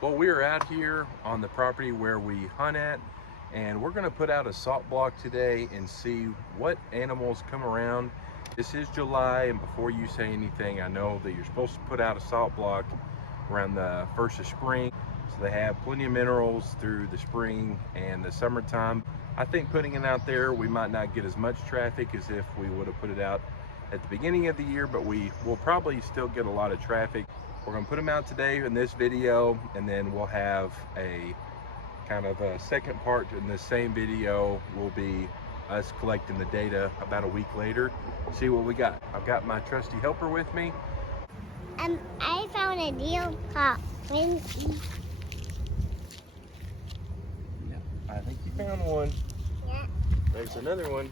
Well, we are out here on the property where we hunt at, and we're gonna put out a salt block today and see what animals come around. This is July, and before you say anything, I know that you're supposed to put out a salt block around the first of spring. So they have plenty of minerals through the spring and the summertime. I think putting it out there, we might not get as much traffic as if we would have put it out at the beginning of the year, but we will probably still get a lot of traffic. We're gonna put them out today in this video, and then we'll have a kind of a second part in the same video will be us collecting the data about a week later, see what we got. I've got my trusty helper with me. I found a deer caught Quincy. Yeah, I think you found one. Yeah. There's another one.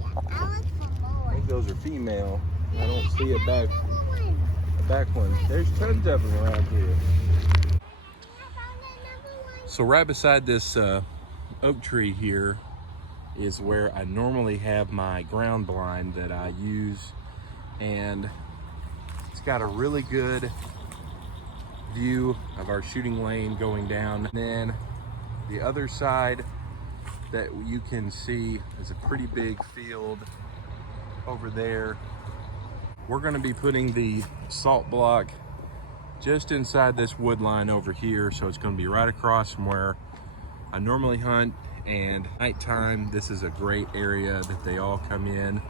Yeah, I look for I more. think those are female. I don't see a back one. One. There's tons of them around here. I found another one. So right beside this oak tree here is where I normally have my ground blind that I use, and it's got a really good view of our shooting lane going down. And then the other side that you can see is a pretty big field over there. We're going to be putting the salt block just inside this wood line over here, so it's going to be right across from where I normally hunt. And nighttime, this is a great area that they all come in.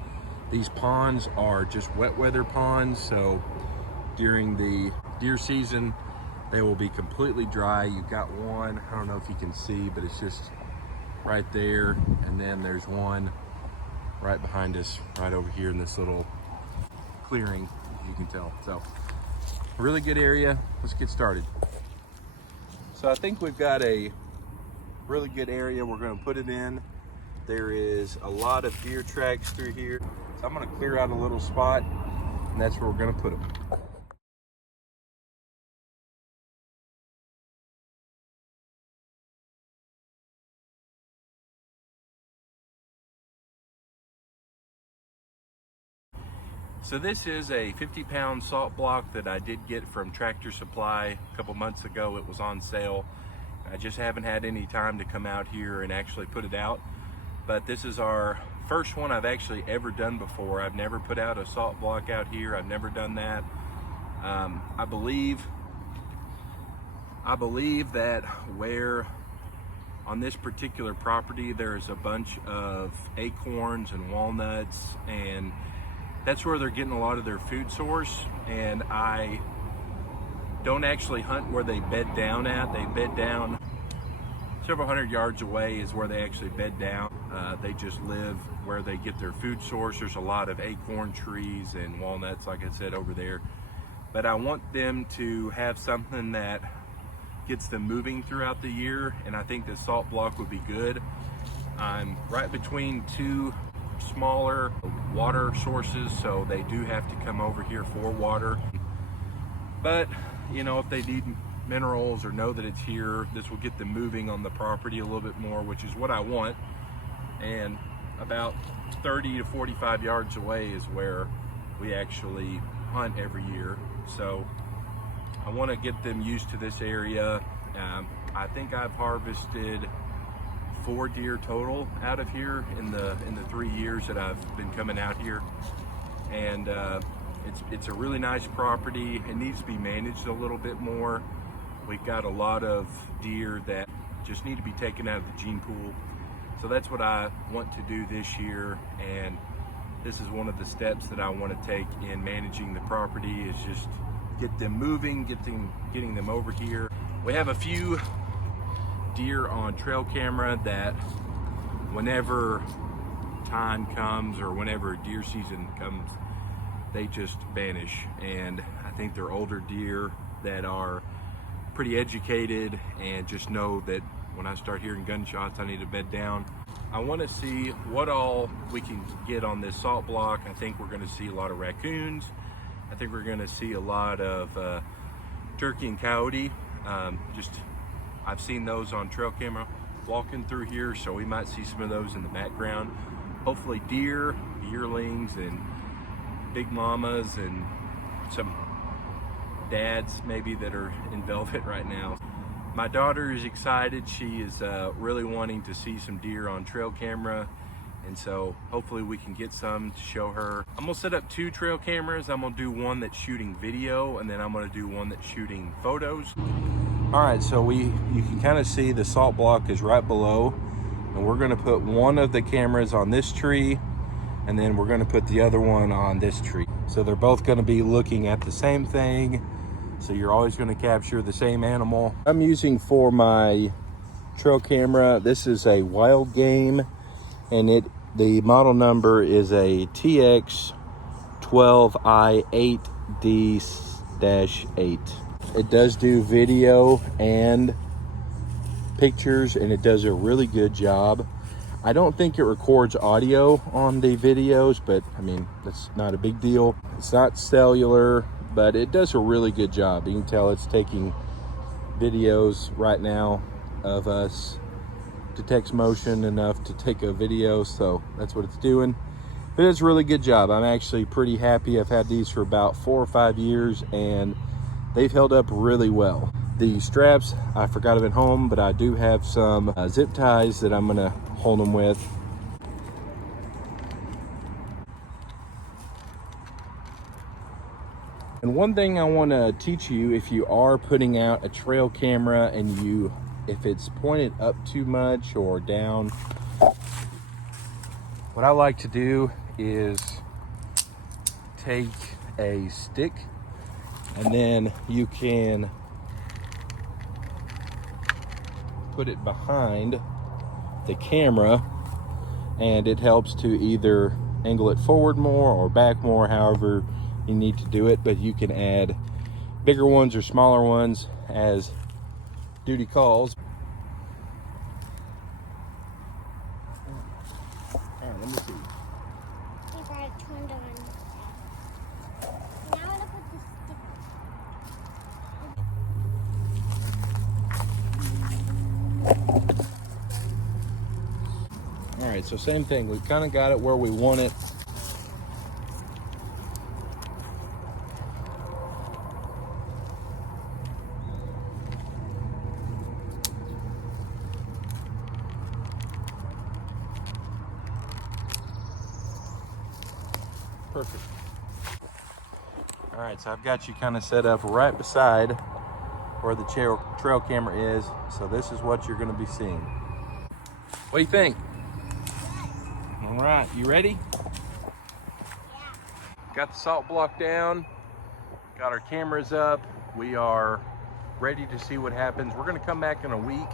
These ponds are just wet weather ponds, so during the deer season they will be completely dry. You've got one, I don't know if you can see, but it's just right there, and then there's one right behind us right over here in this little clearing, as you can tell. So really good area. Let's get started. So I think we've got a really good area we're going to put it in. There is a lot of deer tracks through here, so I'm going to clear out a little spot, and that's where we're going to put them. So this is a 50-pound salt block that I did get from Tractor Supply a couple months ago. It was on sale. I just haven't had any time to come out here and actually put it out. But this is our first one I've actually ever done before. I've never put out a salt block out here. I've never done that. I believe that where on this particular property there's a bunch of acorns and walnuts, and that's where they're getting a lot of their food source. And I don't actually hunt where they bed down at. They bed down several hundred yards away is where they actually bed down. They just live where they get their food source. There's a lot of acorn trees and walnuts, like I said, over there. But I want them to have something that gets them moving throughout the year, and I think the salt block would be good. I'm right between two smaller water sources, so they do have to come over here for water. But you know, if they need minerals or know that it's here, this will get them moving on the property a little bit more, which is what I want. And about 30 to 45 yards away is where we actually hunt every year, so I want to get them used to this area. I think I've harvested 4 deer total out of here in the 3 years that I've been coming out here, and it's a really nice property. It needs to be managed a little bit more. We've got a lot of deer that just need to be taken out of the gene pool, so that's what I want to do this year. And this is one of the steps that I want to take in managing the property, is just get them moving, getting them over here. We have a few deer on trail camera that whenever time comes or whenever deer season comes, they just vanish. And I think they're older deer that are pretty educated and just know that when I start hearing gunshots, I need to bed down. I want to see what all we can get on this salt block. I think we're going to see a lot of raccoons. I think we're going to see a lot of turkey and coyote. I've seen those on trail camera walking through here, so we might see some of those in the background. Hopefully deer, yearlings, and big mamas, and some dads maybe that are in Velvet right now. My daughter is excited. She is really wanting to see some deer on trail camera, and so hopefully we can get some to show her. I'm gonna set up 2 trail cameras. I'm gonna do one that's shooting video, and then I'm gonna do one that's shooting photos. All right, so you can kind of see the salt block is right below, and we're gonna put one of the cameras on this tree, and then we're gonna put the other one on this tree. So they're both gonna be looking at the same thing, so you're always gonna capture the same animal. I'm using for my trail camera, this is a Wild Game, and the model number is a TX12i8D-8. It does do video and pictures, and it does a really good job. I don't think it records audio on the videos, but I mean, that's not a big deal. It's not cellular, but it does a really good job. You can tell it's taking videos right now of us, detects motion enough to take a video, so that's what it's doing. But it's a really good job. I'm actually pretty happy. I've had these for about 4 or 5 years, and they've held up really well. The straps, I forgot them at home, but I do have some zip ties that I'm gonna hold them with. And one thing I wanna teach you, if you are putting out a trail camera and if it's pointed up too much or down, what I like to do is take a stick, and then you can put it behind the camera, and it helps to either angle it forward more or back more, however you need to do it. But you can add bigger ones or smaller ones as duty calls. All right, let me see. I got it turned on. Now I'm gonna put the stick. All right, so same thing. We've kind of got it where we want it. Perfect. All right, so I've got you kind of set up right beside where the trail camera is. So this is what you're going to be seeing. What do you think? All right, you ready? Yeah. Got the salt block down, got our cameras up. We are ready to see what happens. We're gonna come back in a week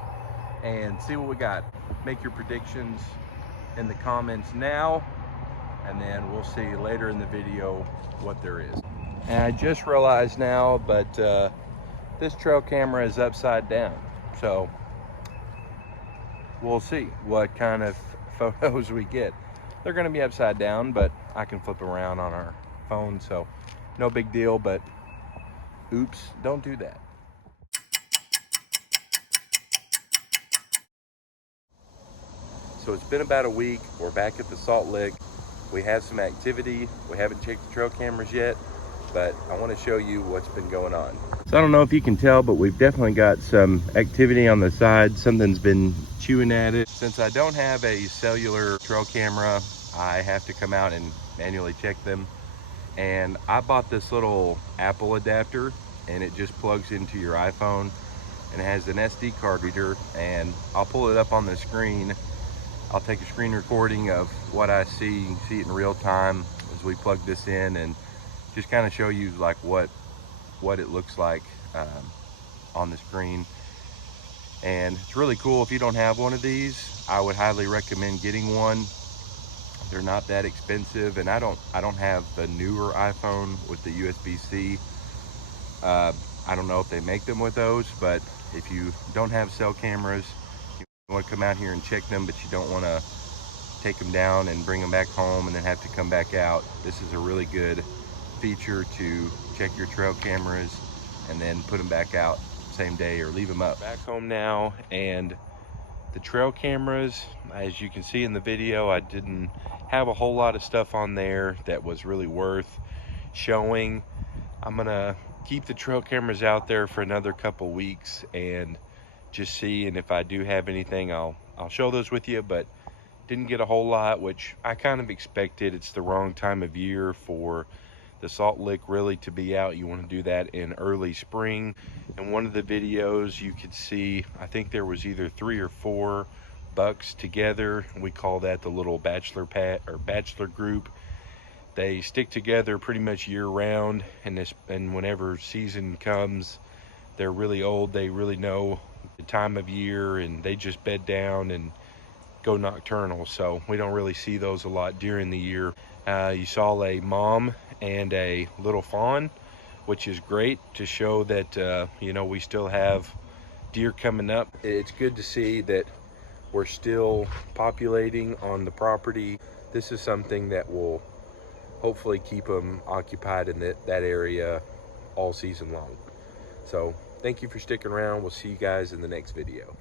and see what we got. Make your predictions in the comments now, and then we'll see later in the video what there is. And I just realized now, but this trail camera is upside down. So we'll see what kind of photos we get. They're gonna be upside down, but I can flip around on our phone, so no big deal, but oops, don't do that. So it's been about a week. We're back at the Salt Lick. We have some activity. We haven't checked the trail cameras yet, but I want to show you what's been going on. So I don't know if you can tell, but we've definitely got some activity on the side. Something's been chewing at it. Since I don't have a cellular trail camera, I have to come out and manually check them. And I bought this little Apple adapter, and it just plugs into your iPhone, and it has an SD card reader, and I'll pull it up on the screen. I'll take a screen recording of what I see. You can see it in real time as we plug this in, and just kind of show you like what it looks like on the screen. And it's really cool. If you don't have one of these, I would highly recommend getting one. They're not that expensive, and I don't have the newer iPhone with the USB-C. I don't know if they make them with those, but if you don't have cell cameras, you want to come out here and check them, but you don't want to take them down and bring them back home and then have to come back out, this is a really good feature to check your trail cameras and then put them back out same day or leave them up. Back home now, and the trail cameras, as you can see in the video, I didn't have a whole lot of stuff on there that was really worth showing. I'm gonna keep the trail cameras out there for another couple weeks and just see, and if I do have anything, I'll show those with you. But didn't get a whole lot, which I kind of expected. It's the wrong time of year for the salt lick really to be out. You want to do that in early spring. In one of the videos you could see, I think there was either 3 or 4 bucks together. We call that the little bachelor group. They stick together pretty much year round, and whenever season comes, they're really old. They really know the time of year, and they just bed down and go nocturnal. So we don't really see those a lot during the year. You saw a mom and a little fawn, which is great to show that you know, we still have deer coming up. It's good to see that we're still populating on the property. This is something that will hopefully keep them occupied in that area all season long. So thank you for sticking around. We'll see you guys in the next video.